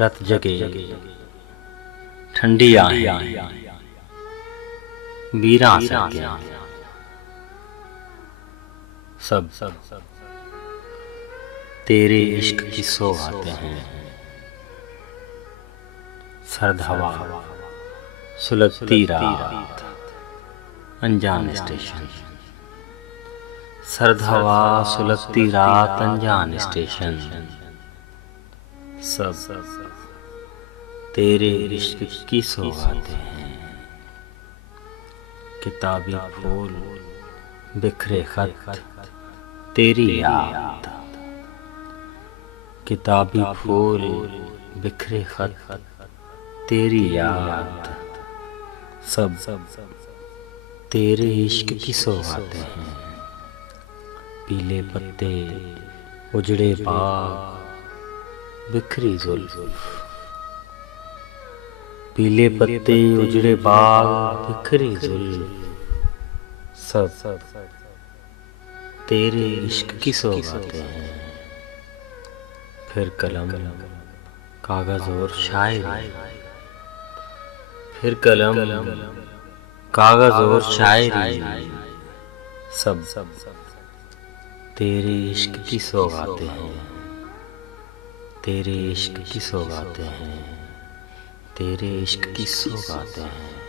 रत जगे ठंडी आहें वीरां सके सब तेरे इश्क की सौगातें हैं। सर्द हवा सुलगती रात अनजान स्टेशन। सर्द हवा सुलगती रात अनजान स्टेशन। सब तेरे इश्क की सौगातें हैं। किताबी फूल बिखरे खत तेरी याद। किताबी फूल बिखरे खत तेरी याद। सब तेरे इश्क की सौगातें हैं। पीले पत्ते उजड़े बाग बिखरी जुल्फ। पीले पत्ते उजड़े बाग बिखरी जुल्फ। सब तेरे इश्क की सौगातें हैं। फिर कलम कागज और शायरी। फिर कलम कागज और शायरी। सब तेरे इश्क की सौगातें हैं। तेरे इश्क की सौगातें हैं। तेरे इश्क की सौगातें हैं।